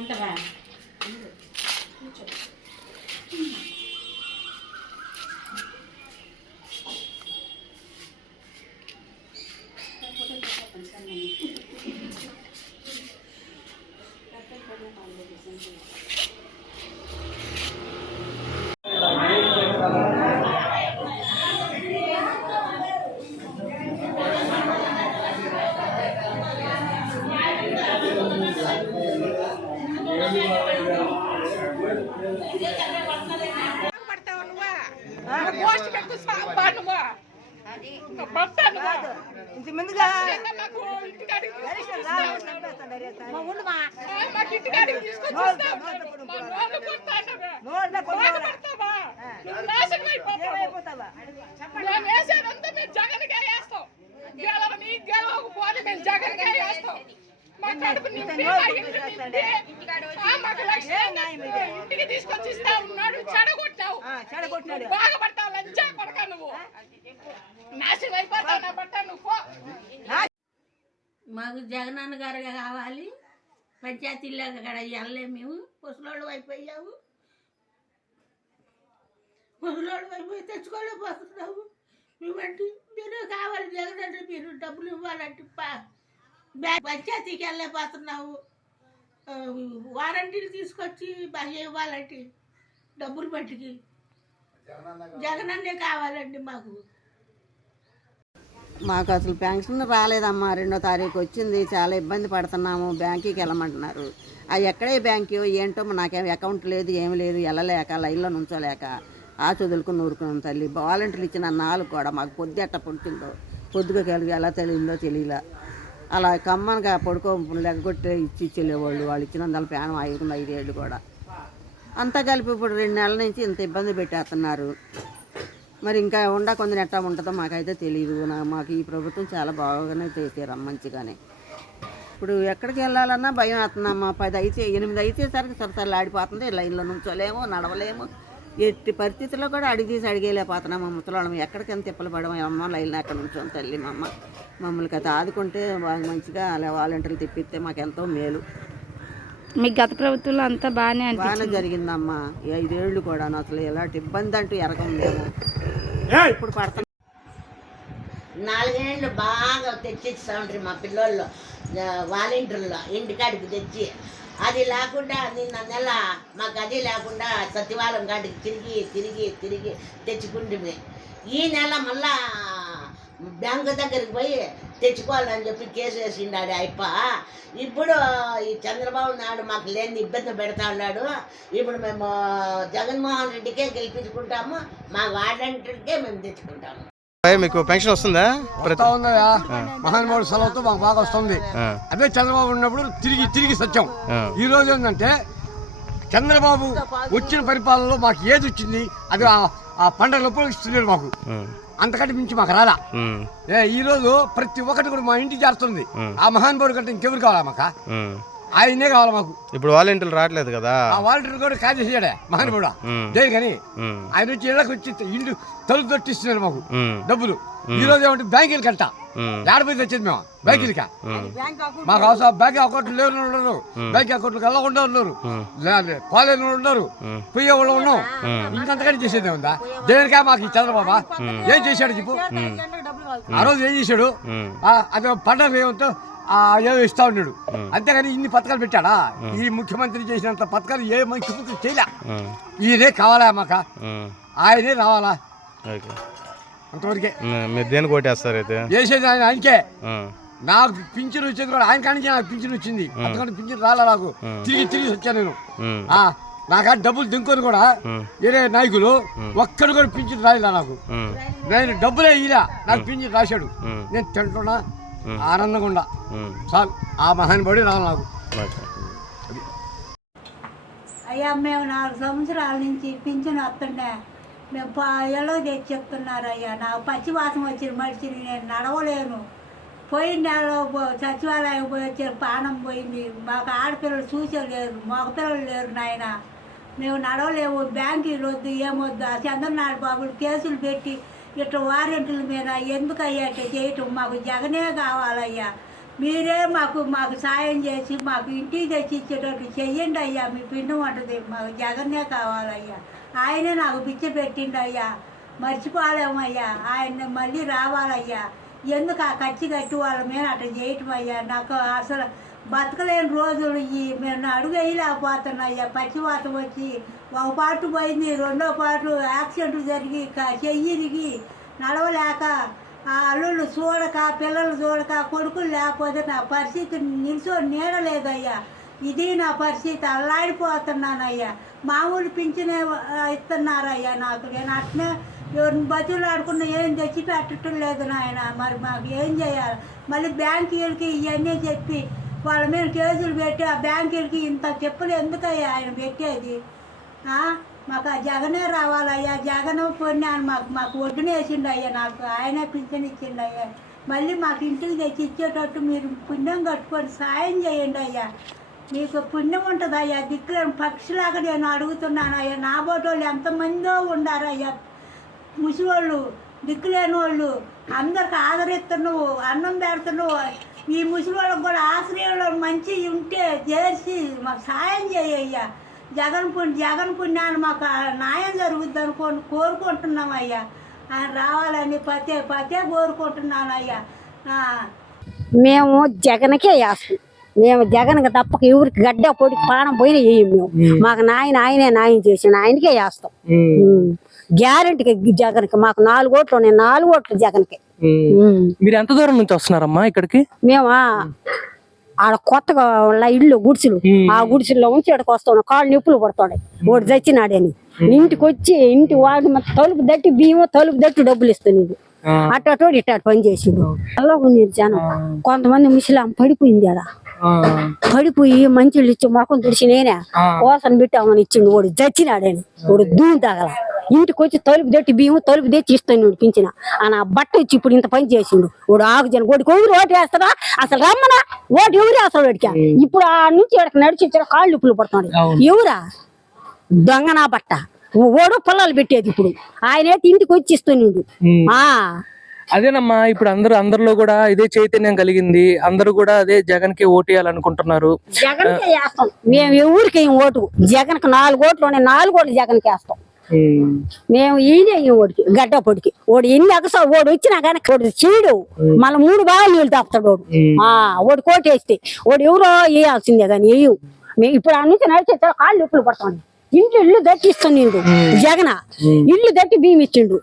ఉంటావా? ఇంతమందిగా ఇంటికి తీసుకొచ్చి ఇస్తా ఉన్నాడు, చెడగొట్టావు, బాగుపడతావు, లంచా కొడక నువ్వు, నాశనం అయిపోతావు నా బట్ట నువ్వు. మాకు జగనన్న గారు కావాలి. పంచాయతీలో అక్కడ వెళ్ళలే, మేము ముసలోళ్ళు అయిపోయావు. ముసలోళ్ళు అయిపోయి తెచ్చుకోలేకపోతున్నావు. మేమంటే మీరు కావాలి జగన్ అంటే, మీరు డబ్బులు ఇవ్వాలంటే పంచాయతీకి వెళ్ళలేకపోతున్నావు. వారంటీలు తీసుకొచ్చి బాగా ఇవ్వాలంటే డబ్బులు బట్టికి జగనన్నే కావాలండి మాకు. అసలు పెన్షన్ రాలేదమ్మా. 2వ తారీఖు వచ్చింది. చాలా ఇబ్బంది పడుతున్నాము. బ్యాంకుకి వెళ్ళమంటున్నారు. అది ఎక్కడే బ్యాంకు ఏంటో నాకేం అకౌంట్ లేదు, ఏమి లేదు. వెళ్ళలేక లైన్లో నుంచోలేక చదువులకు నూరుకున్నాం తల్లి. వాలంటీర్లు ఇచ్చిన 4 కూడా మాకు పొద్దు ఎట్ట పొడిచిందో, పొద్దుగా కలిగి ఎలా తెలియదో తెలియలా. అలా కమ్మనగా లెగ్గొట్టే ఇచ్చేవాళ్ళు. వాళ్ళు ఇచ్చినందువల్ల ప్రాణం 5 ఏళ్ళు కూడా. అంతా కలిపి ఇప్పుడు 2 నెలల నుంచి ఇంత ఇబ్బంది పెట్టేస్తున్నారు. మరి ఇంకా కొంచెం ఎట్టా ఉంటుందో మాకైతే తెలియదు. మాకు ఈ ప్రభుత్వం చాలా బాగానే చేశారు, మంచిగానే. ఇప్పుడు ఎక్కడికి వెళ్ళాలన్నా భయం వేస్తుందమ్మా. 10 అయితే 8 అయితేసరికి సరసలు ఆడిపోతుంది. లైన్లో నుంచోలేము, నడవలేము. ఎట్టి పరిస్థితుల్లో కూడా అడిగేలేకపోతున్నాము. ముసలాళ్ళం ఎక్కడికైనా తిప్పలు పడము. అమ్మ లైన్లో ఎక్కడ నుంచోం తల్లి. మమ్మల్ని కథ ఆదుకుంటే బాగా మంచిగా అలా వాలంటీర్లు తిప్పిస్తే మాకెంతో మేలు. మీకు గత ప్రభుత్వంలో అంతా బాగానే జరిగిందమ్మా. 5 ఏళ్ళు కూడా అసలు ఎలాంటి ఇబ్బంది అంటూ ఎరగము. ఇప్పుడు పడతాం. 4 ఏళ్ళు బాగా తెచ్చిస్తా ఉంటారు మా పిల్లలు వాలంటీర్లో ఇంటికాడికి తెచ్చి. అది లేకుండా నిన్న నెల మాకు అది లేకుండా సచివాలయం కాడికి తిరిగి తిరిగి తిరిగి తెచ్చుకుంటుంది. ఈ నెల మళ్ళా బ్యాంకు దగ్గరికి పోయి తెచ్చుకోవాలని చెప్పి కేసు వేసిండాడు అయిప. ఇప్పుడు ఈ చంద్రబాబు నాయుడు మాకు లేని ఇబ్బంది పెడతా ఉన్నాడు. ఇప్పుడు మేము జగన్మోహన్ రెడ్డికే గెలిపించుకుంటాము, మా వాలంటీర్కే మేము తెచ్చుకుంటాము. మీకు పెన్షన్ వస్తుందా? మహానుభావుడు సెలవుతో మాకు బాగా వస్తుంది. అదే చంద్రబాబు ఉన్నప్పుడు తిరిగి తిరిగి సత్యం. ఈ రోజు ఏంటంటే చంద్రబాబు వచ్చిన పరిపాలనలో మాకు ఏది వచ్చింది అది ఆ పండుగలప్పుడు ఇస్తున్నారు మాకు. అంతకంటే మించి మాకు రాలా. ఈ రోజు ప్రతి ఒక్కటి కూడా మా ఇంటికి చేరుతుంది. ఆ మహానుభావుడు కంటే ఇంకెవరు కావాలా మాకు? ఆయనే కావాలి మాకు. ఇప్పుడు వాలంటీర్లు రావట్లేదు కదా. ఆ వాలంటీర్ కూడా కాజేసాడే మహానుభావుడు జై కానీ. ఆయన వచ్చి ఇళ్ళకి వచ్చి ఇంటి తలుపు తొట్టిస్తున్నారు మాకు డబ్బులు. ఈ రోజు ఏమంటే బ్యాంకులు కంట ఏడపోయి తెచ్చేది మేము బ్యాంకులకి. మాకు అవసరం బ్యాంక్ అకౌంట్లు లేని వాళ్ళు ఉన్నారు, బ్యాంక్ అకౌంట్లకు వెళ్ళకుండా ఉన్నారు, కాలేజీ ఉన్నారు, పోయే వాళ్ళు ఉన్నాం. ఇంకంతకంటే చేసేది ఉందా? దేనికా మాకు ఈ చంద్రబాబా ఏం చేశాడు చెప్పు? ఆ రోజు ఏం చేశాడు? అదే పండుగ ఏమంతో ఏదో ఇస్తా ఉన్నాడు. అంతేగాని ఇన్ని పథకాలు పెట్టాడా? ఈ ముఖ్యమంత్రి చేసినంత పథకాలు ఏ ముఖ్యమంత్రి చేయలే. ఈయనే కావాలా మాక, ఆయనే రావాలా అంతవరకే. మీరు దేనికి ఓటేస్తారు అయితే? చేసేది ఆయనకే. నాకు పింఛన్ వచ్చేది కూడా ఆయన కానీ నాకు పింఛన్ వచ్చింది. అంతకంటే పింఛన్ రాలా నాకు. తిరిగి తిరిగి వచ్చాను నేను. నాకు డబ్బులు దింకొని కూడా వేరే నాయకులు ఒక్కడు కూడా పింఛన్ రాయలా నాకు. నేను డబ్బులే ఇరా నాకు పింఛన్ రాశాడు. నేను తింటున్నా ఆనందంగా ఉండా చాలు. ఆ మహానుభావుడే రావాలి నాకు. అయ్యా మేము 4 సంవత్సరాల నుంచి పింఛన్ వస్తుండే మేము ఎలా తెచ్చి చెప్తున్నారు. అయ్యా నాకు పచ్చివాసం వచ్చిన మనిషిని, నేను నడవలేను. పోయిన నెలలో సచివాలయం పోయి వచ్చే పానం పోయింది. మాకు ఆడపిల్లలు చూసేలేరు, మగపిల్లలు లేరు నాయన. మేము నడవలేము. బ్యాంకులు వద్దు, ఏమొద్దు. ఆ చంద్రనారాయణ బాబులు కేసులు పెట్టి ఇట్లా వారెంట్ల మీద ఎందుకు అయ్యాట చేయటం? మాకు జగనే కావాలయ్యా. మీరే మాకు సాయం చేసి మాకు ఇంటికి తెచ్చి ఇచ్చేటట్టు చెయ్యండి అయ్యా. మీ పిండం ఉంటుంది, మాకు జగన్నే కావాలయ్యా. ఆయనే నాకు పిచ్చి పెట్టిండు అయ్యా, మర్చిపోలేమయ్యా. ఆయన మళ్ళీ రావాలయ్యా. ఎందుకు ఆ కచ్చి కట్టి వాళ్ళ మీద అట్లా చేయటం అయ్యా. నాకు అసలు బతకలేని రోజులు మేము అడుగు వేయలేకపోతున్నాయ్యా. పచ్చివాతం వచ్చి ఒక పాటు పోయింది, రెండో పాటు యాక్సిడెంట్ జరిగి చెయ్యిరిగి నడవలేక ఆ అల్లుళ్ళు చూడక, పిల్లలు చూడక, కొడుకులు లేకపోతే నా పరిస్థితి నీడలేదయ్యా. ఇది నా పరిస్థితి, అల్లాడిపోతున్నానయ్యా. మామూలు పింఛనే ఇస్తున్నారయ్యా నాకు. నేను అట్నే ఎవరిని బతులు ఆడుకున్న ఏం తెచ్చి పెట్టడం లేదు నాయన. మరి మాకు ఏం చేయాలి? మళ్ళీ బ్యాంకీలకి ఇవన్నీ చెప్పి వాళ్ళ మీద కేసులు పెట్టి ఆ బ్యాంకీలకి ఇంత చెప్పులు ఎందుకయ్యా ఆయన పెట్టేది? మాకు ఆ జగనే రావాలయ్యా. జగన్ పొన్నాను మాకు ఒడ్డునేసిండు అయ్యా. నాకు ఆయనే పింఛన్ ఇచ్చిండు అయ్యా. మళ్ళీ మాకు ఇంటికి తెచ్చి ఇచ్చేటట్టు మీరు పుణ్యం కట్టుకొని సాయం చేయండి అయ్యా. మీకు పుణ్యం ఉంటుంది అయ్యా. దిక్కులేని పక్షిలాగా నేను అడుగుతున్నాను అయ్యా. నా బోటోళ్ళు ఎంతమందో ఉండారయ్యా, ముసివాళ్ళు, దిక్కులేని వాళ్ళు. అందరికి ఆదరిస్తున్నావు, అన్నం పెడుతున్నావు. ఈ ముసివాళ్ళకి కూడా ఆశ్రయంలో మంచి ఉంటే చేసి మాకు సాయం చేయయ్యా. జగన్ పుణ్యాన్ని మాకు న్యాయం జరుగుద్ది కోరుకుంటున్నాం అయ్యా. ఆయన రావాలని పతే కోరుకుంటున్నాను అయ్యా. మేము జగన్కే వేస్తాం. మేము జగన్కి తప్పక ఎవరికి గడ్డ పొడి పానం పోయినా వేయం. మేము మాకు ఆయనే న్యాయం చేసిన ఆయనకే వేస్తాం. గ్యారెంటీకి జగన్కి. మాకు 4 ఓట్లు ఉన్నాయి, 4 ఓట్లు జగన్కి. మీరు ఎంత దూరం నుంచి వస్తున్నారమ్మా ఇక్కడికి? మేము ఆడ కొత్తగా ఇల్లు గుడిసెలు, ఆ గుడిసెల్లో ఉంచి ఇక్కడికి వస్తాం. కాళ్ళు నొప్పులు పడతాడు వాడు చచ్చినాడని. ఇంటికి వచ్చి ఇంటి వాడు తలుపు దట్టి బియ్యం, తలుపు దట్టి డబ్బులు ఇస్తాను. అట్టోడు ఇట్టాడు పని చేసిండు. అలా ఉంది జనం. కొంతమంది ముసలాం పడిపోయింది ఆడ. పడిపోయి మంచిళ్ళు ఇచ్చి మొఖం తుడిచి నేనే కోసను పెట్టామని ఇచ్చిండు. వాడు చచ్చినాడని. వాడు దూని తగల. ఇంటికి వచ్చి తలుపు దట్టి బియ్యం, తలుపు తెచ్చి ఇస్తాను పింఛన. ఆ నా బట్ట వచ్చి ఇప్పుడు ఇంత పని చేసిండు. వాడు ఆగుజన వాడికి ఎవరు ఓటు వేస్తారా? అసలు రమ్మనా ఓటు ఎవరు వేస్తాడు వాడికి? ఇప్పుడు ఆ నుంచి వాడికి నడిచి ఇచ్చారు, కాళ్ళు నొప్పులు పడుతున్నాడు. ఎవరా దొంగ నా బట్ట? ఓడు పొలాలు పెట్టేది. ఇప్పుడు ఆయన ఇంటికి వచ్చి ఇస్తున్నాడు. అదేనమ్మా, ఇప్పుడు అందరిలో కూడా ఇదే చైతన్యం కలిగింది. అందరూ కూడా అదే జగన్ కి ఓటేయాలనుకుంటున్నారు. జగన్కే వేస్తాం మేము. ఎవరికి ఓటు జగన్కి 4 ఓట్లు ఉన్నాయి, 4 ఓట్లు జగన్కి వేస్తాం మేము. ఈయనే ఓడికి గడ్డ పొడికి ఓడి ఎన్ని అగసా ఓడి వచ్చినా కానీ ఓడి చీడు మళ్ళీ 3 బాగా నీళ్ళు తాపుతాడు వాడు. ఓడి కోటేస్తే ఓడి ఎవరో వేయాల్సిందే కానీ వేయు. మేము ఇప్పుడు ఆ నుంచి నడిచే కాళ్ళు నొప్పులు పడతాం. ఇల్లు దట్టి ఇస్తున్నాడు జగన్. ఇల్లు దట్టి బియ్యం ఇచ్చిండు.